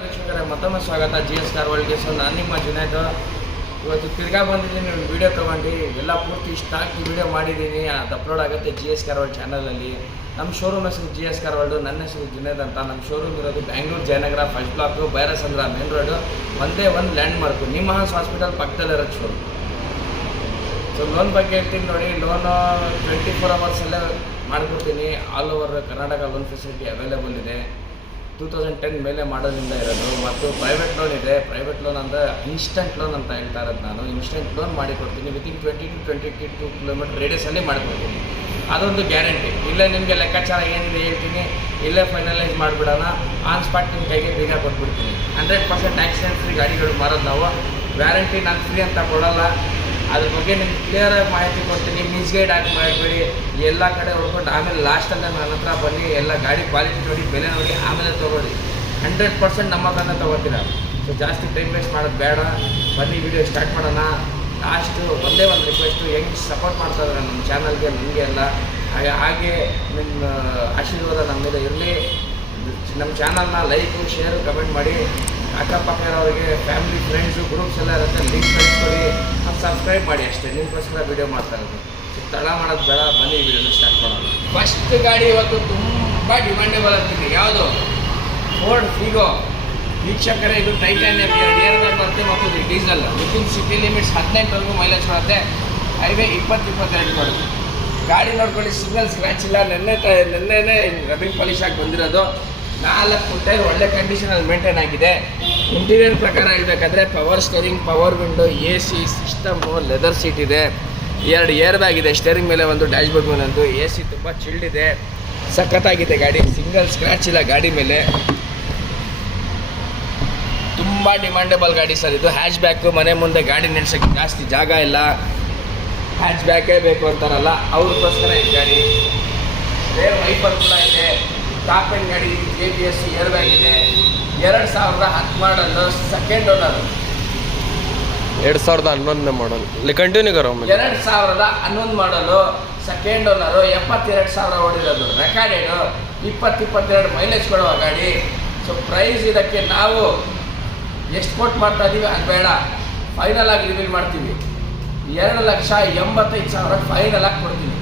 ವೀಕ್ಷಕರೇ ಮತ್ತೊಮ್ಮೆ ಸ್ವಾಗತ GS ಕಾರ್ ವರ್ಲ್ಡ್ಗೆ. ಸೊ ನಾನು ನಿಮ್ಮ ಜುನೇದ್. ಇವತ್ತು ತಿರ್ಗಾ ಬಂದಿದ್ದೀನಿ, ಒಂದು ವೀಡಿಯೋ ತೊಗೊಂಡು ಎಲ್ಲ ಪೂರ್ತಿ ಸ್ಟಾಕ್ ವೀಡಿಯೋ ಮಾಡಿದ್ದೀನಿ. ಅದು ಅಪ್ಲೋಡ್ ಆಗುತ್ತೆ GS ಕಾರ್ ವರ್ಲ್ಡ್ ಚಾನಲಲ್ಲಿ. ನಮ್ಮ ಶೋರೂಮ್ ಹೆಸರು GS ಕಾರ್ ವರ್ಲ್ಡು, ನನ್ನ ಹೆಸರು ಜುನೇದ್ ಅಂತ. ನಮ್ಮ ಶೋರೂಮ್ ಇರೋದು Bangalore Jayanagar first block, Byrasandra main road, ಒಂದೇ ಒಂದು ಲ್ಯಾಂಡ್ ಮಾರ್ಕು ನಿಮ್ಹಾನ್ಸ್ ಹಾಸ್ಪಿಟಲ್ ಪಕ್ಕದಲ್ಲಿರೋದು ಶೋರೂಮ್. ಸೊ ಲೋನ್ ಬಗ್ಗೆ ಹೇಳ್ತೀನಿ ನೋಡಿ. ಲೋನು 24 ಅವರ್ಸಲ್ಲೇ ಮಾಡಿಕೊಡ್ತೀನಿ. All over Karnataka loan facility available ಇದೆ. 2010 ಮೇಲೆ ಮಾಡೋದ್ರಿಂದ ಇರೋದು. ಮತ್ತು ಪ್ರೈವೇಟ್ ಲೋನ್ ಇದೆ. ಪ್ರೈವೇಟ್ ಲೋನ್ ಅಂದರೆ ಇನ್ಸ್ಟೆಂಟ್ ಲೋನ್ ಅಂತ ಹೇಳ್ತಾ ಇರೋದು ನಾನು. ಇನ್ಸ್ಟೆಂಟ್ ಲೋನ್ ಮಾಡಿಕೊಡ್ತೀನಿ. ವಿತಿನ್ 20 to 22 ಕಿಲೋಮೀಟರ್ ರೇಡಿಯಸಲ್ಲಿ ಮಾಡಿಕೊಡ್ತೀನಿ. ಅದೊಂದು ಗ್ಯಾರಂಟಿ. ಇಲ್ಲೇ ನಿಮಗೆ ಲೆಕ್ಕಾಚಾರ ಏನಿದೆ ಹೇಳ್ತೀನಿ, ಇಲ್ಲೇ ಫೈನಲೈಸ್ ಮಾಡಿಬಿಡೋಣ. ಆನ್ ಸ್ಪಾಟ್ ನಿಮ್ಮ ಕೈಗೆ ಬೇಗ ಕೊಟ್ಬಿಡ್ತೀನಿ. 100% ಆಕ್ಸಿಡೆಂಟ್ ಫ್ರೀ ಗಾಡಿಗಳು ಮಾರೋದು ನಾವು. ವ್ಯಾರಂಟಿ ನಾನು ಫ್ರೀ ಅಂತ ಕೊಡೋಲ್ಲ. ಅದ್ರ ಬಗ್ಗೆ ನಿಮ್ಗೆ ಕ್ಲಿಯರಾಗಿ ಮಾಹಿತಿ ಕೊಡ್ತೀನಿ. ಮಿಸ್ಗೈಡ್ ಆಗಿ ಮಾಡಬೇಡಿ. ಎಲ್ಲ ಕಡೆ ಹೊಡ್ಕೊಂಡು ಆಮೇಲೆ ಲಾಸ್ಟಲ್ಲೇ ನನ್ನ ಹತ್ರ ಬನ್ನಿ, ಎಲ್ಲ ಗಾಡಿ ಕ್ವಾಲಿಟಿ ನೋಡಿ, ಬೆಲೆ ನೋಡಿ, ಆಮೇಲೆ ತೊಗೊಳ್ಳಿ. 100% ನಮ್ಮ ಹತ್ರನೇ ತೊಗೋತೀರ. ಸೊ ಜಾಸ್ತಿ ಟೈಮ್ ವೇಸ್ಟ್ ಮಾಡೋದು ಬೇಡ. ಬನ್ನಿ ವಿಡಿಯೋ ಸ್ಟಾರ್ಟ್ ಮಾಡೋಣ. ಲಾಸ್ಟು ಒಂದೇ ಒಂದು ರಿಕ್ವೆಸ್ಟು, ಹೆಂಗೆ ಸಪೋರ್ಟ್ ಮಾಡ್ತಾಯಿದ್ದಾರೆ ನಮ್ಮ ಚಾನಲ್ಗೆ, ನಿಮಗೆ ಎಲ್ಲ ಹಾಗೆ ನಿಮ್ಮ ಆಶೀರ್ವಾದ ನಮ್ಮ ಮೇಲೆ ಇರಲಿ. ನಮ್ಮ ಚಾನಲ್ನ ಲೈಕು, ಶೇರು, ಕಮೆಂಟ್ ಮಾಡಿ. ಅಕ್ಕಪಕ್ಕ ಇರೋರಿಗೆ, ಫ್ಯಾಮಿಲಿ, ಫ್ರೆಂಡ್ಸು, ಗ್ರೂಪ್ಸ್ ಎಲ್ಲ ಇರುತ್ತೆ, ಲಿಂಕ್ ಕಳಿಸ್ಕೊಡಿ. ಮತ್ತು ಸಬ್ಸ್ಕ್ರೈಬ್ ಮಾಡಿ ಅಷ್ಟೇ. ನಿಮಗೋಸ್ಕರ ವೀಡಿಯೋ ಮಾಡ್ತಾ ಇರೋದು. ತಡ ಮಾಡೋದು ಬೇಡ, ಬನ್ನಿ ವೀಡಿಯೋನ ಸ್ಟಾರ್ಟ್ ಮಾಡೋಣ. ಫಸ್ಟ್ ಗಾಡಿ ಇವತ್ತು ತುಂಬ ಡಿಮ್ಯಾಂಡೇಬಲ್ ಆಗ್ತಿದೆ. ಯಾವುದು? Ford Figo. ವೀಕ್ಷಕರೇ, ಇದು ಟೈಟಾನಿಯಂ 2 ಇಯರ್ ಬರುತ್ತೆ ಮತ್ತು ಇದು ಡೀಸೆಲ್. ವಿತಿನ್ ಸಿಟಿ ಲಿಮಿಟ್ಸ್ 18ವರೆಗೂ ಮೈಲೇಜ್ ಕೊಡುತ್ತೆ. ಹೈವೇ 20-22 ಕೊಡುತ್ತೆ. ಗಾಡಿ ನೋಡ್ಕೊಳ್ಳಿ, ಸಿಗ್ನಲ್ ಸ್ಕ್ರ್ಯಾಚ್ ಇಲ್ಲ. ನೆನ್ನೆನೇ ರಬ್ಬಿಂಗ್ ಪಾಲಿಶ್ ಆಗಿ ಬಂದಿರೋದು. 4 ಟೈರ್ ಒಳ್ಳೆ ಕಂಡೀಷನಲ್ಲಿ ಮೇಂಟೈನ್ ಆಗಿದೆ. ಇಂಟೀರಿಯರ್ ಪ್ರಕಾರ ಹೇಳಬೇಕಾದ್ರೆ power steering, power window, AC system, leather seat ಇದೆ. 2 ಏರ್ ಬ್ಯಾಗ್ ಇದೆ. ಸ್ಟೇರಿಂಗ್ ಮೇಲೆ ಒಂದು, ಡ್ಯಾಶ್ ಬೋರ್ಡ್ ಮೇಲೆ ಒಂದು. AC ತುಂಬ ಚಿಲ್ಡ್ ಇದೆ. ಸಖತ್ತಾಗಿದೆ ಗಾಡಿ. ಸಿಂಗಲ್ ಸ್ಕ್ರ್ಯಾಚ್ ಇಲ್ಲ ಗಾಡಿ ಮೇಲೆ. ತುಂಬ ಡಿಮ್ಯಾಂಡೇಬಲ್ ಗಾಡಿ ಸರ್ ಇದು. Hatch back. ಮನೆ ಮುಂದೆ ಗಾಡಿ ನಿಲ್ಸೋಕ್ಕೆ ಜಾಸ್ತಿ ಜಾಗ ಇಲ್ಲ. ಹ್ಯಾಚ್ ಬ್ಯಾಕೇ ಬೇಕು ಅಂತಾರಲ್ಲ, ಅವ್ರಿಗೋಸ್ಕರ ಈ ಗಾಡಿ. ರೇರ್ ವೈಪರ್ ಕೂಡ ಇದೆ. ಟಾಪ್ ಎಂಡ್ ಗಾಡಿ. ABS, ಏರ್ ಬ್ಯಾಗ್ ಇದೆ. 2010 ಮಾಡಲು, ಸೆಕೆಂಡ್ ಓನರ್. 2011 ಮಾಡಲ್. ಕಂಟಿನ್ಯೂ ಕರೋ. 2011 ಮಾಡಲು, ಸೆಕೆಂಡ್ ಓನರು. 72,000 ಓಡಿರೋದು. ರೆಕಾರ್ಡೆಡು. 20-22 ಮೈಲೇಜ್ ಕೊಡುವ ಗಾಡಿ. ಸೊ ಪ್ರೈಸ್ ಇದಕ್ಕೆ ನಾವು ಎಷ್ಟು ಕೊಟ್ಟು ಮಾಡ್ತಾ ಇದ್ದೀವಿ ಅದು ಬೇಡ, ಫೈನಲ್ ಆಗಿ ರಿವೀಲ್ ಮಾಡ್ತೀವಿ. 2,85,000 ಫೈನಲ್ ಆಗಿ ಕೊಡ್ತೀವಿ.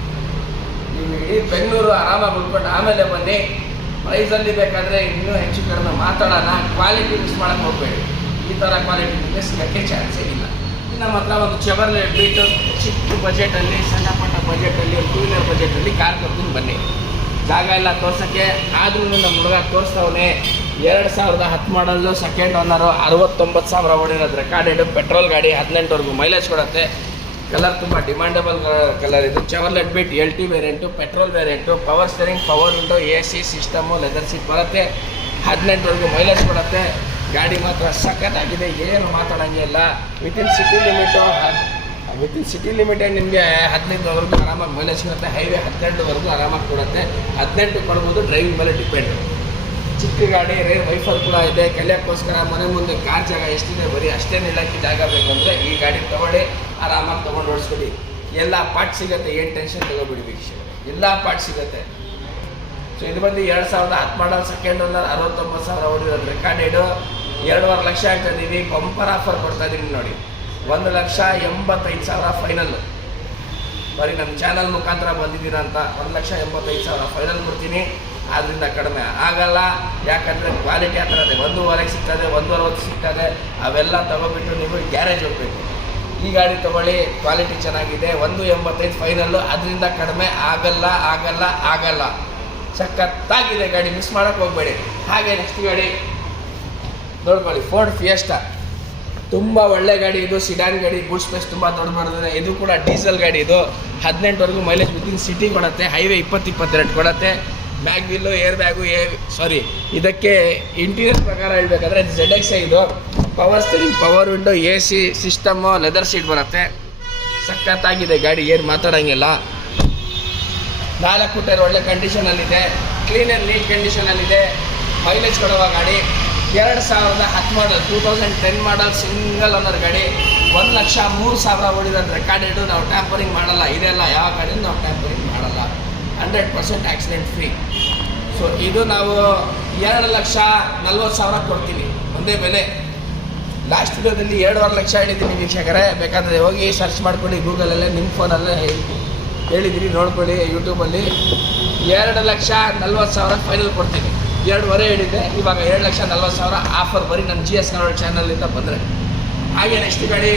ನೀವು ಇಡೀ ಬೆಂಗಳೂರು ಆರಾಮಾಗಿ ಉಳ್ಕೊಂಡು ಆಮೇಲೆ ಬನ್ನಿ. ಪ್ರೈಸಲ್ಲಿ ಬೇಕಾದರೆ ಇನ್ನೂ ಹೆಚ್ಚು ಕಡಿಮೆ ಮಾತಾಡೋಣ. ಕ್ವಾಲಿಟಿ ಮಿಸ್ ಮಾಡೋಕ್ಕೆ ಹೋಗಬೇಡಿ. ಈ ಥರ ಕ್ವಾಲಿಟಿ ಸಿಗೋಕ್ಕೆ ಚಾನ್ಸೇ ಇಲ್ಲ. ನಮ್ಮ ಹತ್ರ ಒಂದು ಚೆವರ್ಲೆ ಬೀಟು, ಚಿಕ್ಕ ಬಜೆಟಲ್ಲಿ, ಸಣ್ಣ ಪುಟ್ಟ ಬಜೆಟಲ್ಲಿ, 2 ವೀಲರ್ ಬಜೆಟಲ್ಲಿ ಕಾರ್ ಕೊಡ್ತೀನಿ ಬನ್ನಿ. ಜಾಗ ಎಲ್ಲ ತೋರ್ಸೋಕ್ಕೆ. ಆದ್ರೂ ನಮ್ಮ ಹುಡುಗ ತೋರಿಸ್ತವನೆ. 2010 ಮಾಡಲು, ಸೆಕೆಂಡ್ ಓನರು. 69,000 ಓಡಿರೋದು. ರೆಕಾರ್ಡೆಡು. ಪೆಟ್ರೋಲ್ ಗಾಡಿ. 18ವರೆಗೂ ಮೈಲೇಜ್ ಕೊಡುತ್ತೆ. ಕಲರ್ ತುಂಬ ಡಿಮ್ಯಾಂಡೇಬಲ್ ಕಲರ್ ಇದು. Chevrolet Beat LT variant, petrol variant. Power steering, power window, AC system, leather seat ಬರುತ್ತೆ. 18ವರೆಗೂ ಮೈಲೇಜ್ ಕೊಡುತ್ತೆ. ಗಾಡಿ ಮಾತ್ರ ಸಖತ್ತಾಗಿದೆ, ಏನು ಮಾತಾಡೋಂಗೆ ಇಲ್ಲ. ವಿತಿನ್ ಸಿಟಿ ಲಿಮಿಟೇ ನಿಮಗೆ 15ವರೆಗೂ ಆರಾಮಾಗಿ ಮೈಲೇಜ್ ಕೊಡುತ್ತೆ. ಹೈವೇ 12ವರೆಗೂ ಆರಾಮಾಗಿ ಕೊಡುತ್ತೆ. 18 ಕೊಡ್ಬೋದು, ಡ್ರೈವಿಂಗ್ ಮೇಲೆ ಡಿಪೆಂಡ್. ಚಿಕ್ಕ ಗಾಡಿ. ರೇರ್ ವೈಫರ್ ಕೂಡ ಇದೆ. ಕಲಿಯೋಕ್ಕೋಸ್ಕರ ಮನೆ ಮುಂದೆ ಕಾರ್ ಜಾಗ ಎಷ್ಟಿದೆ, ಬರೀ ಅಷ್ಟೇ ನಿಲ್ಲಕ್ಕೆ ಜಾಗ ಬೇಕಂದರೆ ಈ ಗಾಡಿ ತೊಗೊಳ್ಳಿ, ಆರಾಮಾಗಿ ತೊಗೊಂಡು ಓಡಿಸ್ಕೊಡಿ. ಎಲ್ಲ ಪಾರ್ಟ್ ಸಿಗುತ್ತೆ, ಏನು ಟೆನ್ಷನ್ ತೊಗೊಬಿಡಿ ವೀಕ್ಷಕರೇ, ಎಲ್ಲ ಪಾರ್ಟ್ ಸಿಗುತ್ತೆ. ಸೊ ಇದು ಬಂದು 2010 ಮಾಡಲ್, ಸೆಕೆಂಡ್ ಓನರ್. 69,000 ಓಡಿರೋದು. ರೆಕಾರ್ಡೆಡು. 2.5 ಲಕ್ಷ ಆಗ್ತಾ ಇದ್ದೀವಿ. ಬಂಪರ್ ಆಫರ್ ಕೊಡ್ತಾ ಇದ್ದೀನಿ ನೋಡಿ. 1,85,000 ಫೈನಲ್. ಬರೀ ನಮ್ಮ ಚಾನಲ್ ಮುಖಾಂತರ ಬಂದಿದ್ದೀರಾ ಅಂತ 1,85,000 ಫೈನಲ್ ಕೊಡ್ತೀನಿ. ಆದ್ದರಿಂದ ಕಡಿಮೆ ಆಗಲ್ಲ. ಯಾಕಂದರೆ ಕ್ವಾಲಿಟಿ ಆ ಥರ ಇದೆ. 1.5 ಸಿಗ್ತದೆ, 1.60 ಸಿಗ್ತದೆ. ಅವೆಲ್ಲ ತೊಗೊಬಿಟ್ಟು ನೀವು ಗ್ಯಾರೇಜ್ ಹೋಗಬೇಕು. ಈ ಗಾಡಿ ತೊಗೊಳ್ಳಿ, ಕ್ವಾಲಿಟಿ ಚೆನ್ನಾಗಿದೆ. 1.85 ಫೈನಲ್ಲು. ಅದರಿಂದ ಕಡಿಮೆ ಆಗಲ್ಲ. ಸಖತ್ತಾಗಿದೆ ಗಾಡಿ, ಮಿಸ್ ಮಾಡೋಕ್ಕೆ ಹೋಗಬೇಡಿ. ಹಾಗೆ ನೆಕ್ಸ್ಟ್ ಗಾಡಿ ನೋಡ್ಕೊಳ್ಳಿ, ಫೋರ್ಡ್ ಫಿಯೆಸ್ಟಾ. ತುಂಬ ಒಳ್ಳೆ ಗಾಡಿ ಇದು. ಸಿಡಾನ್ ಗಾಡಿ. ಬೂಟ್ ಸ್ಪೇಸ್ ತುಂಬ ದೊಡ್ಡ ಬರ್ತದೆ. ಇದು ಕೂಡ ಡೀಸೆಲ್ ಗಾಡಿ. ಇದು 18ವರೆಗೂ ಮೈಲೇಜ್ ವಿತಿನ್ ಸಿಟಿ ಕೊಡುತ್ತೆ. ಹೈವೇ 20-22 ಕೊಡುತ್ತೆ. ಬ್ಯಾಗ್ ವೀಲು, ಏರ್ ಬ್ಯಾಗು, ಇದಕ್ಕೆ ಇಂಟೀರಿಯರ್ ಪ್ರಕಾರ ಹೇಳಬೇಕಾದ್ರೆ ZX ಇದು. Power steering, power window, AC system, leather seat ಬರುತ್ತೆ. ಸಖತ್ತಾಗಿದೆ ಗಾಡಿ, ಏನು ಮಾತಾಡೋಂಗಿಲ್ಲ. 4 ಟೈರ್ ಒಳ್ಳೆ ಕಂಡೀಷನಲ್ಲಿದೆ. ಕ್ಲೀನ್ ಆ್ಯಂಡ್ ನೀಟ್ ಕಂಡೀಷನಲ್ಲಿದೆ. ಮೈಲೇಜ್ ಕೊಡುವ ಗಾಡಿ. 2010 ಮಾಡಲ್, 2010 ಮಾಡಲ್, ಸಿಂಗಲ್ ಓನರ್ ಗಾಡಿ. 1,03,000 ಓಡಿರೋದು. ರೆಕಾರ್ಡೆಡು. ನಾವು ಟ್ಯಾಂಪರಿಂಗ್ ಮಾಡಲ್ಲ. ಇದೆಲ್ಲ ಯಾವ ಗಾಡಿನೂ ನಾವು ಟ್ಯಾಂಪರಿಂಗ್ ಮಾಡಲ್ಲ. 100% ಆಕ್ಸಿಡೆಂಟ್ ಫ್ರೀ. ಸೊ ಇದು ನಾವು 2,40,000 ಕೊಡ್ತೀವಿ. ಒಂದೇ ಬೆಲೆ. ಲಾಸ್ಟ್ ವಿಡಿಯೋದಲ್ಲಿ 2.5 ಲಕ್ಷ ಹೇಳಿದ್ದೀನಿ ವೀಕ್ಷಕರೇ, ಬೇಕಾದರೆ ಹೋಗಿ ಸರ್ಚ್ ಮಾಡ್ಕೊಳ್ಳಿ ಗೂಗಲಲ್ಲೇ, ನಿಮ್ಮ ಫೋನಲ್ಲೇ ಹೇಳಿದ್ದೀನಿ ನೋಡ್ಕೊಳ್ಳಿ. ಯೂಟ್ಯೂಬಲ್ಲಿ 2,40,000 ಫೈನಲ್ ಕೊಡ್ತೀನಿ. 2.5 ಹೇಳಿದ್ದೆ, ಇವಾಗ 2,40,000 ಆಫರ್ ಬರೀ ನನ್ನ GS ಕನ್ನಡ ಚಾನಲಿಂದ ಬಂದರೆ. ಹಾಗೆ ನೆಕ್ಸ್ಟ್ ಗಾಡಿ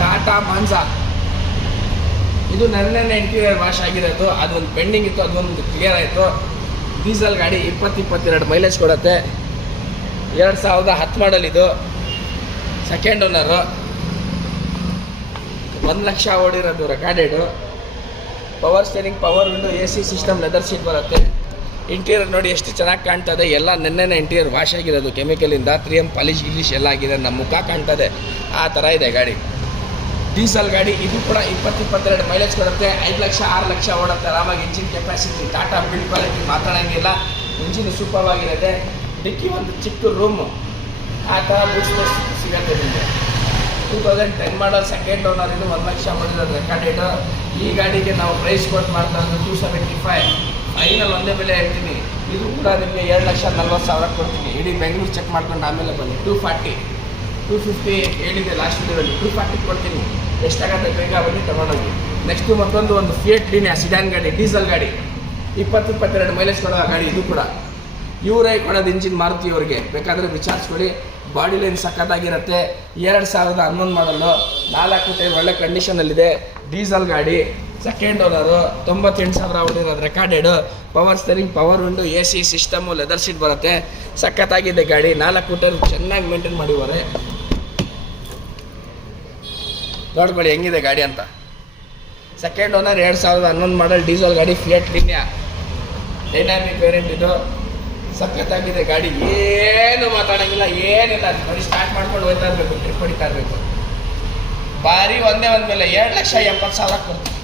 ಟಾಟಾ ಮಾನ್ಸಾ. ಇದು ನನ್ನೇ ಇಂಟೀರಿಯರ್ ವಾಶ್ ಆಗಿರೋದು, ಅದೊಂದು ಪೆಂಡಿಂಗ್ ಇತ್ತು, ಅದೊಂದು ಕ್ಲಿಯರ್ ಆಯಿತು. ಡೀಸೆಲ್ ಗಾಡಿ 20-22 ಮೈಲೇಜ್ ಕೊಡುತ್ತೆ. 2010 ಮಾಡಲ್ ಇದು, ಸೆಕೆಂಡ್ ಓನರು. 1 ಲಕ್ಷ ಓಡಿರೋದು recorded. Power steering, power window, AC system, leather seat ಬರುತ್ತೆ. ಇಂಟೀರಿಯರ್ ನೋಡಿ ಎಷ್ಟು ಚೆನ್ನಾಗಿ ಕಾಣ್ತದೆ. ಎಲ್ಲ ನೆನ್ನೆನೇ ಇಂಟೀರಿಯರ್ ವಾಶ್ ಆಗಿರೋದು ಕೆಮಿಕಲಿಂದ. 3M ಪಾಲಿಶ್ ಗಿಲಿಶ್ ಎಲ್ಲ ಆಗಿದೆ, ನಮ್ಮ ಮುಖ ಕಾಣ್ತದೆ ಆ ಥರ ಇದೆ ಗಾಡಿ. ಡೀಸೆಲ್ ಗಾಡಿ ಇದು ಕೂಡ 20-22 ಮೈಲೇಜ್ ಕೊಡುತ್ತೆ. 5 ಲಕ್ಷ 6 ಲಕ್ಷ ಓಡುತ್ತೆ ಆರಾಮಾಗಿ. Engine capacity, Tata build quality ಮಾತಾಡೋಂಗಿಲ್ಲ. ಇಂಜಿನ್ ಸೂಪರ್ ಆಗಿರುತ್ತೆ. ಡಿಕ್ಕಿ ಒಂದು ಚಿಕ್ಕ ರೂಮು, ಆ ಥರ ಬೂಟ್ ಸ್ಪೇಸ್ ಸಿಗುತ್ತೆ ನಿಮಗೆ. 2010 ಮಾಡಲ್, ಸೆಕೆಂಡ್ ಓನರ್. ಇದು 1 ಲಕ್ಷ ಓಡಿರೋದು ರೆಕಾರ್ಡೆಡ್. ಈ ಗಾಡಿಗೆ ನಾವು ಪ್ರೈಸ್ ಕೊಟ್ಟು ಮಾಡ್ತಾ ಇರೋದು 275. ಫೈನಲ್ ಒಂದೇ ಬೆಲೆ ಹೇಳ್ತೀನಿ. ಇದು ಕೂಡ ನಿಮಗೆ 2,40,000 ಕೊಡ್ತೀನಿ. ಇಡೀ ಬೆಂಗಳೂರು ಚೆಕ್ ಮಾಡ್ಕೊಂಡು ಆಮೇಲೆ ಬನ್ನಿ. 250 ಹೇಳಿದೆ ಲಾಸ್ಟ್ ವಿಡಿಯೋದಲ್ಲಿ, 240 ಕೊಡ್ತೀನಿ. ಎಷ್ಟಾಗತ್ತೆ ಬೇಗ ಬನ್ನಿ ತೊಗೊಂಡೋಗಿ. ನೆಕ್ಸ್ಟು ಒಂದು ಫಿಯಟ್ ಲೀನಿಯಾ ಸಿಡಾನ್ ಗಾಡಿ, ಡೀಸೆಲ್ ಗಾಡಿ, 20-22 ಮೈಲೇಜ್ ಕೊಡೋ ಗಾಡಿ. ಇದು ಕೂಡ ಇವರೇ ಕೊಡೋದು ಇಂಜಿನ್ ಮಾರುತಿ ಅವ್ರಿಗೆ, ಬೇಕಾದರೆ ವಿಚಾರಿಸ್ಕೊಳ್ಳಿ. Body line ಸಖತ್ತಾಗಿರುತ್ತೆ. 2011 ಮಾಡಲು, 4 ಟೈರ್ ಒಳ್ಳೆ ಕಂಡೀಷನಲ್ಲಿದೆ. ಡೀಸೆಲ್ ಗಾಡಿ, ಸೆಕೆಂಡ್ ಓನರು, 98,000 ಹೊಡಿರೋದು recorded. Power steering, power window, AC system, leather seat ಬರುತ್ತೆ. ಸಖತ್ತಾಗಿದೆ ಗಾಡಿ. 4 ಟೈರ್ ಚೆನ್ನಾಗಿ ಮೇಂಟೈನ್ ಮಾಡಿದ್ದಾರೆ. ನೋಡ್ಕೊಳ್ಳಿ ಹೆಂಗಿದೆ ಗಾಡಿ ಅಂತ. ಸೆಕೆಂಡ್ ಓನರ್, 2011 ಮಾಡಲ್, ಡೀಸೆಲ್ ಗಾಡಿ, ಫಿಯಟ್ ಲೀನಿಯಾ, ಡೈನಾಮಿಕ್ ವೇರಿಯಂಟ್. ಇದು ಸಖತ್ತಾಗಿದೆ ಗಾಡಿ, ಏನು ಮಾತಾಡೋಂಗಿಲ್ಲ, ಏನಿಲ್ಲ. ಬರೀ ಸ್ಟಾರ್ಟ್ ಮಾಡ್ಕೊಂಡು ಹೋಗ್ತಾ ಇರಬೇಕು, ಟ್ರಿಪ್ ಹೊಡಿತಾ ಇರಬೇಕು. ಭಾರಿ ಒಂದೇ ಒಂದು ಬೆಲೆ 2,70,000 ಕೊಡ್ತೀನಿ.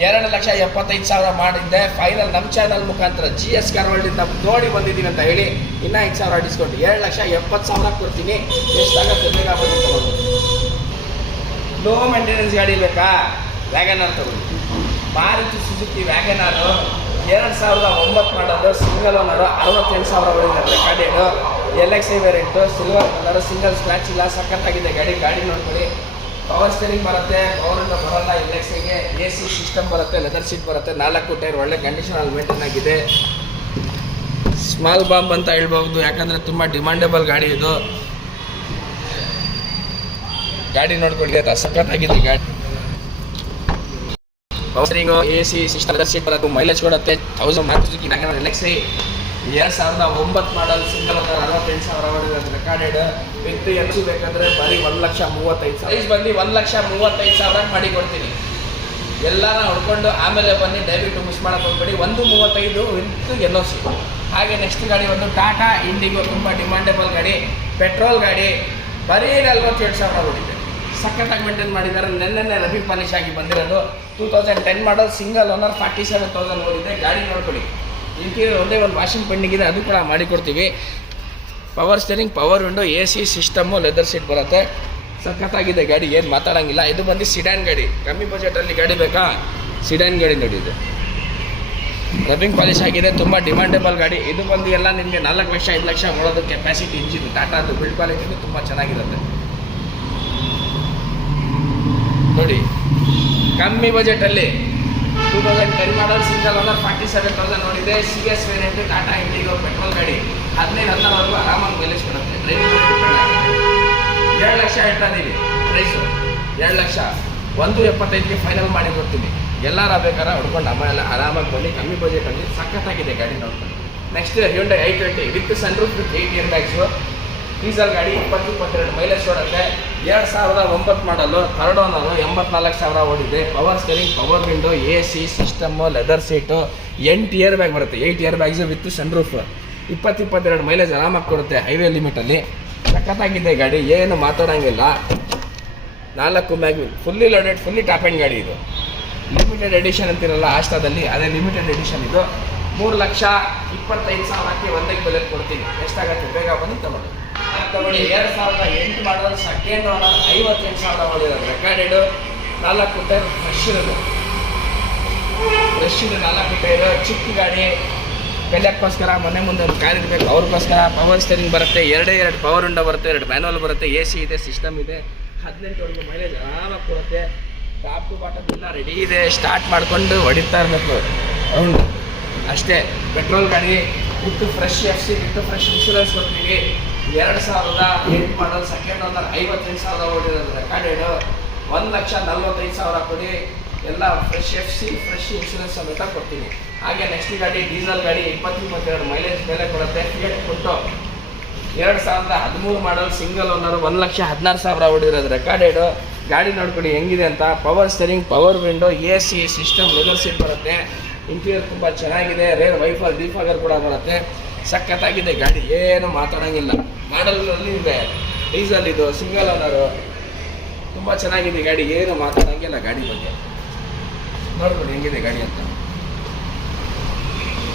2,75,000 ಮಾಡಿದ್ದೆ. ಫೈನಲ್ ನಮ್ಮ ಚಾನಲ್ ಮುಖಾಂತರ GS ಕಾರ್ವರ್ಲ್ಡಿಂದ ನೋಡಿ ಬಂದಿದ್ದೀವಿ ಅಂತ ಹೇಳಿ ಇನ್ನೂ 5,000 ಡಿಸ್ಕೌಂಟ್, 2,70,000 ಕೊಡ್ತೀನಿ. ಎಷ್ಟಾಗತ್ತೆ ಬೇಗ ಬಂದು ತಗೊಳ್ಳಿ. ಲೋ ಮೇಂಟೆನೆನ್ಸ್ ಗಾಡಿ ಬೇಕಾ? ವ್ಯಾಗನಾರ್ ತಗೊಳ್ಳಿ. ಮಾರುತಿ ಸುಜುಕಿ ವ್ಯಾಗನಾರು 2009 ಮಾಡೋದು, ಸಿಂಗಲ್ ಓನರು, 68,000 ಹೊಡಿದ್ದಾರೆ recorded. LXI variant, silver colour, single scratch ಇಲ್ಲ, ಸಖತ್ತಾಗಿದೆ ಗಾಡಿ. ಗಾಡಿ ನೋಡ್ಕೊಳ್ಳಿ. ಪವರ್ ಸ್ಟೇರಿಂಗ್ ಬರುತ್ತೆ, ಪವರ್ ವಿಂಡೋ ಬರೋಲ್ಲ LXIಗೆ. AC ಸಿಸ್ಟಮ್ ಬರುತ್ತೆ, ಲೆದರ್ ಸೀಟ್ ಬರುತ್ತೆ. 4 ಟೈರ್ ಒಳ್ಳೆ ಕಂಡೀಷನಲ್ಲಿ ಮೇಂಟೈನ್ ಆಗಿದೆ. ಸ್ಮಾಲ್ ಬಾಂಬ್ ಅಂತ ಹೇಳ್ಬೋದು, ಯಾಕಂದರೆ ತುಂಬ ಡಿಮಾಂಡೇಬಲ್ ಗಾಡಿ ಇದು. ಗಾಡಿ ನೋಡ್ಕೊಳ್ಳಿ, ಸಖತ್ತಾಗಿದೆ ಗಾಡಿ. Power steering, AC system, leather seat ಬರುತ್ತೆ. ಮೈಲೇಜ್ ಕೊಡುತ್ತೆ. 1000 Maruti LXI 2009 model, single owner, 68,000 ಹೊಡಿರೋದು ರೆಕಾರ್ಡೆಡ್. ವಿತ್ ಎನ್ಸಿ ಬೇಕಾದರೆ ಬರೀ 1,35,000. ಪ್ರೈಸ್ ಬಂದು 1,35,000 ಮಾಡಿ ಕೊಡ್ತೀನಿ. ಎಲ್ಲನ ಹೊಡ್ಕೊಂಡು ಆಮೇಲೆ ಬನ್ನಿ, ದಯವಿಟ್ಟು ಮಿಸ್ ಮಾಡೋಕೆ ಹೋಗ್ಬೇಡಿ. 1,35,000 ವಿತ್ NOC. ಹಾಗೆ ನೆಕ್ಸ್ಟ್ ಗಾಡಿ ಒಂದು ಟಾಟಾ ಇಂಡಿಗೋ, ತುಂಬ ಡಿಮಾಂಡೇಬಲ್ ಗಾಡಿ, ಪೆಟ್ರೋಲ್ ಗಾಡಿ, ಬರೀ 47,000 ಹೊಡಿದೆ. ಸಖತ್ತಾಗಿ ಮೇಂಟೈನ್ ಮಾಡಿದ್ದಾರೆ. ನೆನ್ನೆ ರಬಿ ಪಾಲಿಶ್ ಆಗಿ ಬಂದಿರೋದು. 2010 ಮಾಡಲ್, ಸಿಂಗಲ್ ಓನರ್, 47,000 ಓಡಿದೆ. ಗಾಡಿ ನೋಡ್ಕೊಳ್ಳಿ. ಇಂಟೀರಿಯರ್ ಒಂದೇ ಒಂದು ವಾಷಿಂಗ್ ಪೆಂಡಿಂಗ್ ಇದೆ, ಅದು ಕೂಡ ಮಾಡಿಕೊಡ್ತೀವಿ. Power steering, power window, AC system, leather seat ಬರುತ್ತೆ. ಸಖತ್ತಾಗಿದೆ ಗಾಡಿ, ಏನು ಮಾತಾಡೋಂಗಿಲ್ಲ. ಇದು ಬಂದು ಸಿಡಾನ್ ಗಾಡಿ. ಕಮ್ಮಿ ಬಜೆಟಲ್ಲಿ ಗಾಡಿ ಬೇಕಾ? ಸಿಡಾನ್ ಗಾಡಿ ನೋಡಿ. ಇದು ರಬ್ಬಿಂಗ್ ಪಾಲಿಶ್ ಆಗಿದೆ, ತುಂಬ ಡಿಮಾಂಡೇಬಲ್ ಗಾಡಿ. ಇದು ಬಂದು ಎಲ್ಲ ನಿಮಗೆ 4 ಲಕ್ಷ 5 ಲಕ್ಷ ಓಡೋದು ಕೆಪಾಸಿಟಿ ಇಂಜಿನ್. ಟಾಟಾದು ಬಿಲ್ಡ್ ಕ್ವಾಲಿಟಿನೂ ತುಂಬ ಚೆನ್ನಾಗಿರುತ್ತೆ ನೋಡಿ. ಕಮ್ಮಿ ಬಜೆಟಲ್ಲಿ 2010 ಮಾಡಲ್, ಸಿಂಗಲ್ ಓನರ್, 47,000 ನೋಡಿದೆ. CS variant, Tata IndiGo, petrol ಗಾಡಿ. 15,000 ಆರಾಮಾಗಿ ಮೈಲೇಜ್ ಕೊಡುತ್ತೆ. ಡ್ರೈವಿಂಗ್ 2 ಲಕ್ಷ ಹೇಳ್ತಾ ಇದ್ದೀವಿ ಪ್ರೈಸು. 2 ಲಕ್ಷ 1,75,000 ಫೈನಲ್ ಮಾಡಿ ಕೊಡ್ತೀನಿ. ಎಲ್ಲಾರ ಬೇಕಾದ್ರೆ ಹೊಡ್ಕೊಂಡು ಆಮೇಲೆ ಆರಾಮಾಗಿ ಬನ್ನಿ. ಕಮ್ಮಿ ಬಜೆಟಲ್ಲಿ ಸಖತ್ತಾಗಿದೆ ಗಾಡಿ ನೋಡ್ಕೊಂಡು. Next Hyundai i20 with sunroof with 8 year bags. Diesel ಗಾಡಿ, 20-22 ಮೈಲೇಜ್ ಕೊಡುತ್ತೆ. 2009 ಮಾಡಲು, ಥರ್ಡ್ ಓನರು, 84,000 ಓಡಿದೆ. Power steering, power window, AC system, leather seat, 8 air bag ಬರುತ್ತೆ. 8 year bags with sunroof. 20-22 mileage ಆರಾಮಾಗಿ ಕೊಡುತ್ತೆ ಹೈವೇ ಲಿಮಿಟಲ್ಲಿ. ಸಖತ್ತಾಗಿದೆ ಗಾಡಿ, ಏನು ಮಾತಾಡೋಂಗಿಲ್ಲ. 4 mag wheel, fully loaded, fully top end ಗಾಡಿ. ಇದು ಲಿಮಿಟೆಡ್ ಎಡಿಷನ್ ಅಂತಿರಲ್ಲ ಆಸ್ಟಾದಲ್ಲಿ, ಅದೇ ಲಿಮಿಟೆಡ್ ಎಡಿಷನ್ ಇದು. 3,25,000ಕ್ಕೆ ಒಂದಕ್ಕೆ ಬೆಲೆ ಕೊಡ್ತೀನಿ. ಎಷ್ಟಾಗತ್ತೆ ಬೇಗ ಬಂದು ತಗೊಳ್ಳಿ. 2008 ಮಾಡಲ್, ಸೆಕೆಂಡ್ ಓನರ್, 58,000 ಓಡಿರೋದು ರೆಕಾರ್ಡೆಡು. 4 ಟೈರ್ ಫ್ರೆಶ್ ಇರೋದು. 4 ಟೈರ್ ಚಿಕ್ಕ ಗಾಡಿ. ಕಲಿಯೋಕ್ಕೋಸ್ಕರ ಮನೆ ಮುಂದೆ ಒಂದು ಕಾರ್ ಇರಬೇಕು, ಅವ್ರಿಗೋಸ್ಕರ ಪವರ್ ಸ್ಟೇರಿಂಗ್ ಬರುತ್ತೆ, ಎರಡು ಪವರ್ ವಿಂಡೋ ಬರುತ್ತೆ, 2 ಮ್ಯಾನುವಲ್ ಬರುತ್ತೆ, AC ಇದೆ, ಸಿಸ್ಟಮ್ ಇದೆ, 18 ಮೈಲೇಜ್ ಆರಾಮಾಗಿ ಕೊಡುತ್ತೆ. ಟಾಪ್ ಟು ಬಾಟಮ್ ಎಲ್ಲ ರೆಡಿ ಇದೆ, ಸ್ಟಾರ್ಟ್ ಮಾಡಿಕೊಂಡು ಹೊಡಿತಾ ಇರಬೇಕು ರೌಂಡ್ ಅಷ್ಟೇ. ಪೆಟ್ರೋಲ್ ಗಾಡಿ with fresh FC with fresh insurance ಕೊಡ್ತೀವಿ. 2008 ಮಾಡಲ್, ಸೆಕೆಂಡ್ ಓನರ್, 55,000 ಓಡಿರೋದು ರೆಕಾರ್ಡೆಡ್. 1,45,000 ಕೊಡಿ, ಎಲ್ಲ ಫ್ರೆಶ್ FC ಫ್ರೆಶ್ ಇನ್ಶೂರೆನ್ಸ್ ಸಮೇತ ಕೊಡ್ತೀನಿ. ಹಾಗೆ ನೆಕ್ಸ್ಟ್ ಗಾಡಿ ಡೀಸೆಲ್ ಗಾಡಿ 22 ಮೈಲೇಜ್ ಮೇಲೆ ಕೊಡುತ್ತೆ. ಫಿಯಟ್ ಪುಂಟೋ 2013 ಮಾಡಲ್, ಸಿಂಗಲ್ ಓನರ್, 1,16,000 ಓಡಿರೋದು ರೆಕಾರ್ಡೆಡ್. ಗಾಡಿ ನೋಡ್ಕೊಳ್ಳಿ ಹೆಂಗಿದೆ ಅಂತ. Power steering, power window, AC system, leather seat ಬರುತ್ತೆ. ಇಂಟೀರಿಯರ್ ತುಂಬ ಚೆನ್ನಾಗಿದೆ. ರೇರ್ ವೈಫರ್ ಡಿಫಾಗರ್ ಕೂಡ ಬರುತ್ತೆ. ಸಖತ್ತಾಗಿದೆ ಗಾಡಿ, ಏನು ಮಾತಾಡೋಂಗಿಲ್ಲ. ಮಾಡಲಲ್ಲಿ ಇದೆ, ಡೀಸೆಲ್ ಇದು, ಸಿಂಗಲ್ ಓನರು, ತುಂಬ ಚೆನ್ನಾಗಿದೆ ಗಾಡಿ, ಏನು ಮಾತಾಡೋಂಗಿಲ್ಲ ಗಾಡಿ ಬಗ್ಗೆ. ನೋಡ್ಕೊಳ್ಳಿ ಹೆಂಗಿದೆ ಗಾಡಿ ಅಂತ.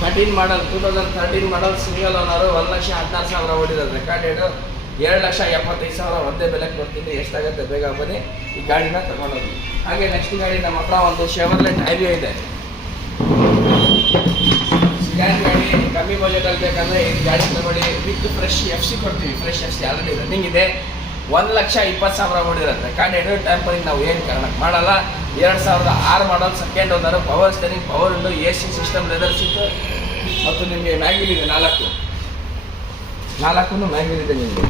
2013 ಮಾಡಲ್, ಸಿಂಗಲ್ ಓನರು, 1,16,000 ಓಡಿರೋದು ರೆಕಾರ್ಡೆಡ್. 7,75,000 ಒಂದೇ ಬೆಲೆಗೆ ಕೊಡ್ತೀನಿ. ಎಷ್ಟಾಗುತ್ತೆ ಬೇಗ ಬನ್ನಿ, ಈ ಗಾಡಿನ ತಗೊಂಡೋಗಿ. ಹಾಗೆ ನೆಕ್ಸ್ಟ್ ಗಾಡಿ ನಮ್ಮ ಹತ್ರ ಒಂದು ಶೆವರ್ಲೆಟ್ ಐವಿಯೋ ಇದೆ. ಸಿಗಾನ್ ಗಾಡಿ ಕಮ್ಮಿ ಬಜೆಟಲ್ಲಿ ಬೇಕಂದರೆ ಈ ಗಾಡಿ ತಗೊಳ್ಳಿ. ವಿತ್ ಫ್ರೆಶ್ FC ಕೊಡ್ತೀವಿ. ಫ್ರೆಶ್ FC ಆಲ್ರೆಡಿ ರನ್ನಿಂಗ್ ಇದೆ. 1,20,000 ಓಡಿರುತ್ತೆ ರೆಕಾರ್ಡೆಡ್. ಟ್ಯಾಂಪರಿಂಗ್ ನಾವು ಏನು ಕಾರಣಕ್ಕೆ ಮಾಡಲ್ಲ. 2006 model, second owner, power steering, power window, AC system, leather seat ಮತ್ತು ನಿಮಗೆ ಮ್ಯಾಗ್ವಿಲ್ ಇದೆ. 4 ಮ್ಯಾಗ್ವಿಲ್ ಇದೆ ನಿಮಗೆ.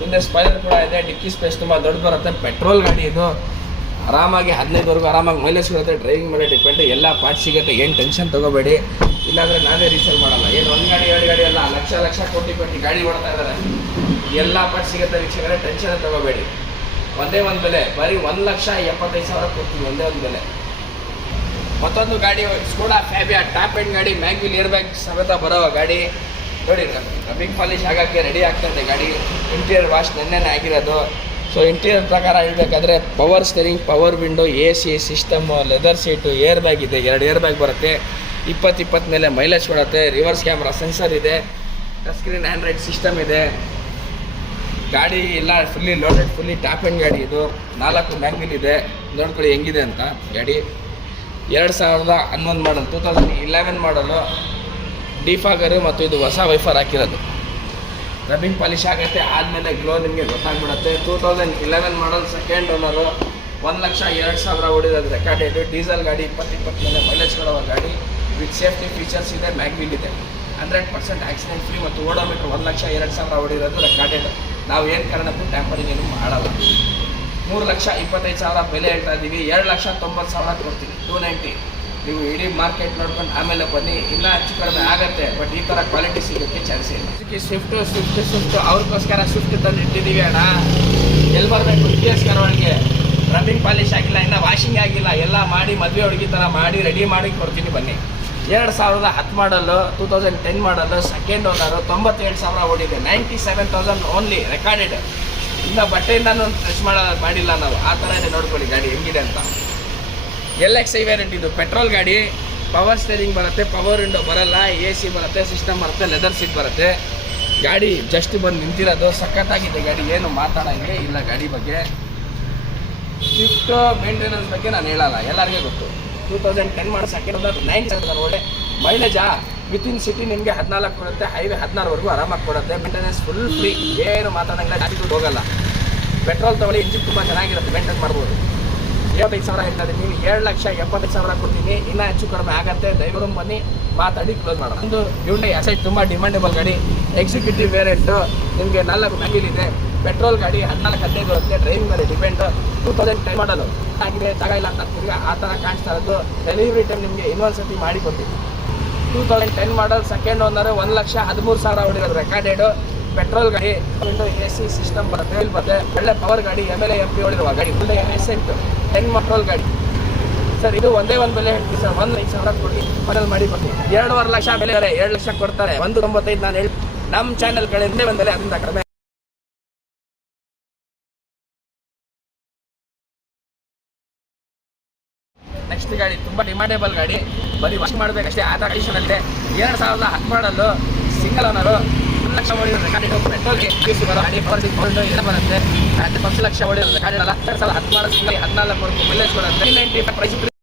ಮುಂದೆ ಸ್ಪೈಲರ್ ಕೂಡ ಇದೆ. ಡಿಕ್ಕಿ ಸ್ಪೇಸ್ ತುಂಬ ದೊಡ್ಡ ಬರುತ್ತೆ. ಪೆಟ್ರೋಲ್ ಗಾಡಿ ಇದು. ಆರಾಮಾಗಿ 15ವರೆಗೂ ಆರಾಮಾಗಿ ಮೈಲೇಜ್ ಸಿಗುತ್ತೆ. ಡ್ರೈವಿಂಗ್ ಮೇಲೆ ಡಿಪೆಂಡ್, ಎಲ್ಲ ಪಾರ್ಟ್ ಸಿಗುತ್ತೆ, ಏನು ಟೆನ್ಷನ್ ತೊಗೋಬೇಡಿ. ಇಲ್ಲಾಂದರೆ ನಾವೇ ರೀಸೇಲ್ ಮಾಡಲ್ಲ. ಏನು ಒಂದು ಗಾಡಿ 2 ಗಾಡಿ ಎಲ್ಲ ಲಕ್ಷ ಕೋಟಿ ಗಾಡಿ ಓಡ್ತಾ ಇದ್ದಾರೆ. ಎಲ್ಲ ಪಾರ್ಟ್ ಸಿಗುತ್ತೆ ವೀಕ್ಷಕರೇ, ಟೆನ್ಷನ್ ತೊಗೋಬೇಡಿ. ಒಂದೇ ಒಂದು ಬೆಲೆ, ಬರೀ 1,75,000 ಕೊಡ್ತೀವಿ, ಒಂದೇ ಒಂದು ಬೆಲೆ. ಮತ್ತೊಂದು ಗಾಡಿ ಸ್ಕೋಡಾ ಫ್ಯಾಬಿಯಾ ಟಾಪ್ ಎಂಡ್ ಗಾಡಿ, ಮ್ಯಾಗ್ವಿಲ್ ಏರ್ ಬ್ಯಾಗ್ ಸಮೇತ ಬರೋ ಗಾಡಿ ನೋಡಿ. ರಬ್ಬಿಂಗ್ ಪಾಲಿಶ್ ಆಗೋಕ್ಕೆ ರೆಡಿ ಆಗ್ತದೆ ಗಾಡಿ. ಇಂಟೀರಿಯರ್ ವಾಶ್ ನೆನ್ನೆನೇ ಆಗಿರೋದು. ಸೊ ಇಂಟೀರಿಯರ್ ಪ್ರಕಾರ ಹೇಳಬೇಕಾದ್ರೆ power steering, power window, AC system, leather seat, air bag ಇದೆ, 2 ಏರ್ ಬ್ಯಾಗ್ ಬರುತ್ತೆ. 20 ಮೇಲೆ ಮೈಲೇಜ್ ಕೊಡುತ್ತೆ. ರಿವರ್ಸ್ ಕ್ಯಾಮ್ರಾ ಸೆನ್ಸರ್ ಇದೆ. ಟಚ್ ಸ್ಕ್ರೀನ್ ಆ್ಯಂಡ್ರಾಯ್ಡ್ ಸಿಸ್ಟಮ್ ಇದೆ. ಗಾಡಿ ಎಲ್ಲ fully loaded, fully top end ಗಾಡಿ ಇದು. 4 ಮ್ಯಾಗ್ವಿಲ್ ಇದೆ. ನೋಡ್ಕೊಳ್ಳಿ ಹೆಂಗಿದೆ ಅಂತ ಗಾಡಿ. 2011 ಮಾಡಲ್, 2011 ಮಾಡಲು, ಡಿಫಾಗರು ಮತ್ತು ಇದು ಹೊಸ ವೈಫರ್ ಹಾಕಿರೋದು. ರಬ್ಬಿಂಗ್ ಪಾಲಿಶ್ ಆಗುತ್ತೆ, ಆದಮೇಲೆ ಗ್ಲೋ ನಿಮಗೆ ಗೊತ್ತಾಗ್ಬಿಡುತ್ತೆ. 2011 ಮಾಡಲ್, ಸೆಕೆಂಡ್ ಓನರು, 1,02,000 ಓಡಿರೋದು ರೆಕಾರ್ಡೆಡ್. ಡೀಸೆಲ್ ಗಾಡಿ, 20 ಮೇಲೆ ಮೈಲೇಜ್ ಕೊಡುವ ಗಾಡಿ. ವಿತ್ ಸೇಫ್ಟಿ ಫೀಚರ್ಸ್ ಇದೆ, ಮ್ಯಾಗ್ವಿಲ್ ಇದೆ. 100% ಆಕ್ಸಿಡೆಂಟ್ ಫ್ರೀ ಮತ್ತು ಓಡೋಮೀಟ್ರ್ 1,02,000 ಓಡಿರೋದು ರೆಕಾರ್ಡೆಡ್. ನಾವು ಏನು ಕಾರಣಕ್ಕೂ ಟ್ಯಾಂಪರಿಂಗ್ ಏನು ಮಾಡಲ್ಲ. 3,25,000 ಬೆಲೆ ಹೇಳ್ತಾ ಇದ್ದೀವಿ. 7,90,000 ಕೊಡ್ತೀವಿ. 290. ನೀವು ಇಡೀ ಮಾರ್ಕೆಟ್ ನೋಡ್ಕೊಂಡು ಆಮೇಲೆ ಬನ್ನಿ, ಇನ್ನೂ ಹೆಚ್ಚು ಕಡಿಮೆ ಆಗುತ್ತೆ. ಬಟ್ ಈ ಥರ ಕ್ವಾಲಿಟಿ ಸಿಗೋಕ್ಕೆ ಚಾನ್ಸ್ ಇಲ್ಲ. ಸ್ವಿಫ್ಟು ಅವ್ರಿಗೋಸ್ಕರ ಸ್ವಿಫ್ಟ್ ತಂದು ಇಟ್ಟಿದ್ದೀವಿ ಅಣ್ಣ. ಎಲ್ಲಿ ಬರಬೇಕು? GS ಕಾರ್ವಾಳ್ಗೆ. ರಬ್ಬಿಂಗ್ ಪಾಲಿಶ್ ಆಗಿಲ್ಲ, ಇನ್ನೂ ವಾಷಿಂಗ್ ಆಗಿಲ್ಲ, ಎಲ್ಲ ಮಾಡಿ ಮದುವೆ ಹುಡುಗಿ ಥರ ಮಾಡಿ ರೆಡಿ ಮಾಡಿ ಕೊಡ್ತೀನಿ ಬನ್ನಿ. 2010 ಮಾಡಲು, 2010 ಮಾಡಲು, ಸೆಕೆಂಡ್ ಓನರು, 97,000 ಓಡಿದೆ. 97,000 ಓನ್ಲಿ ರೆಕಾರ್ಡೆಡ್. ಇನ್ನು ಬಟ್ಟೆಯಿಂದನೂ ಫ್ರೆಶ್ ಮಾಡಿಲ್ಲ ನಾವು. ಆ ಥರ ಇದೆ, ನೋಡ್ಕೊಳ್ಳಿ ಗಾಡಿ ಹೆಂಗಿದೆ ಅಂತ. LXi ವೇರಿಯಂಟ್ ಇದು. ಪೆಟ್ರೋಲ್ ಗಾಡಿ, ಪವರ್ ಸ್ಟೇರಿಂಗ್ ಬರುತ್ತೆ, ಪವರ್ ವಿಂಡೋ ಬರಲ್ಲ, AC ಬರುತ್ತೆ, ಸಿಸ್ಟಮ್ ಬರುತ್ತೆ, ಲೆದರ್ ಸೀಟ್ ಬರುತ್ತೆ. ಗಾಡಿ ಜಸ್ಟ್ ಬಂದು ನಿಂತಿರೋದು. ಸಖತ್ತಾಗಿದೆ ಗಾಡಿ, ಏನು ಮಾತಾಡೋಂಗೆ ಇಲ್ಲ ಗಾಡಿ ಬಗ್ಗೆ. ಸ್ವಿಫ್ಟ್ ಮೇಂಟೆನೆನ್ಸ್ ಬಗ್ಗೆ ನಾನು ಹೇಳಲ್ಲ, ಎಲ್ಲರಿಗೂ ಗೊತ್ತು. 2010 ಮಾಡೋ, ಸೆಕೆಂಡ್ ಓನರ್, 9,000 ಒಳ್ಳೆ ಮೈಲೇಜಾ. ವಿತಿನ್ ಸಿಟಿ ನಿಮಗೆ 14 ಕೊಡುತ್ತೆ, ಹೈವೇ 16ವರೆಗೂ ಆರಾಮಾಗಿ ಕೊಡುತ್ತೆ. ಮೇಂಟೆನೆನ್ಸ್ ಫುಲ್ ಫ್ರೀ, ಏನು ಮಾತಾಡೋಂಗಿಲ್ಲ, ಗಾಡಿ ದುಡ್ಡು ಹೋಗಲ್ಲ. ಪೆಟ್ರೋಲ್ ತೊಗೊಳ್ಳಿ, ಇಂಜಿನ್ ತುಂಬ ಚೆನ್ನಾಗಿರುತ್ತೆ, ಮೇಂಟೈನ್ ಮಾಡ್ಬೋದು. 75,000 ಹೇಳ್ತಾ ಇದ್ದೀನಿ, ನೀವು 7,75,000 ಕೊಡ್ತೀನಿ. ಇನ್ನೂ ಹೆಚ್ಚು ಕಡಿಮೆ ಆಗುತ್ತೆ. ದಯವಿಟ್ಟು ಬನ್ನಿ, ಮಾತಾಡಿ ಕ್ಲೋಸ್ ಮಾಡೋಣ. ಒಂದು Hyundai Accent ತುಂಬ ಡಿಮ್ಯಾಂಡೇಬಲ್ ಗಾಡಿ. ಎಕ್ಸಿಕ್ಯೂಟಿವ್ ವೇರಿಯಂಟು, ನಿಮಗೆ 4 ಮ್ಯಾಗ್ವಿಲ್ ಇದೆ. ಪೆಟ್ರೋಲ್ ಗಾಡಿ 14-15 ಬರುತ್ತೆ. ಡ್ರೈವಿಂಗ್ ಮೇಲೆ ಡಿಪೆಂಡ್. 2010 ಮಾಡಲು ಆಗಿದೆ, ಜಾಗ ಇಲ್ಲ ಅಂತ ತಿರ್ಗಿ ಆ ಥರ ಕಾಣಿಸ್ತಾ ಇರೋದು. ಡೆಲಿವರಿ ಟೈಮ್ ನಿಮಗೆ ಇನ್ನೊಂದು ಸತಿ ಮಾಡಿ ಕೊಡ್ತೀವಿ. 2010 ಮಾಡಲ್, ಸೆಕೆಂಡ್ ಓನರು, 1,13,000 ಓಡಿರೋದು ರೆಕಾರ್ಡೆಡು. ಪೆಟ್ರೋಲ್ ಗಾಡಿ, ವಿಂಡೋ, AC ಸಿಸ್ಟಮ್ ಬರುತ್ತೆ, ಬರುತ್ತೆ. ಒಳ್ಳೆ ಪವರ್ ಗಾಡಿ, MLA MP ಓಡಿರುವ ಗಾಡಿ. Hyundai Accent 10 ಪೆಟ್ರೋಲ್ ಗಾಡಿ. ಸರ್ ಇದು ಒಂದೇ ಒಂದು ಬೆಲೆ ಹೇಳ್ತೀವಿ ಸರ್. 1,05,000 ಕೊಡಿ, ಫೈನಲ್ ಮಾಡಿ ಕೊಡ್ತೀವಿ. 2.5 ಲಕ್ಷ ಬೆಲೆ, 2 ಲಕ್ಷ ಕೊಡ್ತಾರೆ. 1,95 ನಾನು ಹೇಳಿ. ನಮ್ಮ ಚಾನಲ್ ಕಡೆಯಿಂದ ಒಂದು ಬೆಲೆ, ಅದರಿಂದ ಕಡಿಮೆ. ನೆಕ್ಸ್ಟ್ ಗಾಡಿ ತುಂಬ ಡಿಮ್ಯಾಂಡೇಬಲ್ ಗಾಡಿ. ಬರೀ ವಾಶ್ ಮಾಡಬೇಕಷ್ಟೇ, ಆ ಥರ ಕಂಡೀಷನಲ್ಲಿದೆ. 2010 ಮಾಡಲು, ಸಿಂಗಲ್ ಓನರು, 1 ಲಕ್ಷ ಓಡಿರೋದು ಗಾಡಿ. ಪೆಟ್ರೋಲ್ಗೆ ಗಾಡಿ, ಪವರ್ ಸಿಂಗ್ ಎಲ್ಲ ಬರುತ್ತೆ. 10 ಲಕ್ಷ ಓಡಿರೋದು ಗಾಡಿ ಅಲ್ಲ. 2010 ಮಾಡಲು, 14 ಮೈಲೇಜ್ ಕೊಡುತ್ತೆ. 390 ಪ್ರೈಸ್.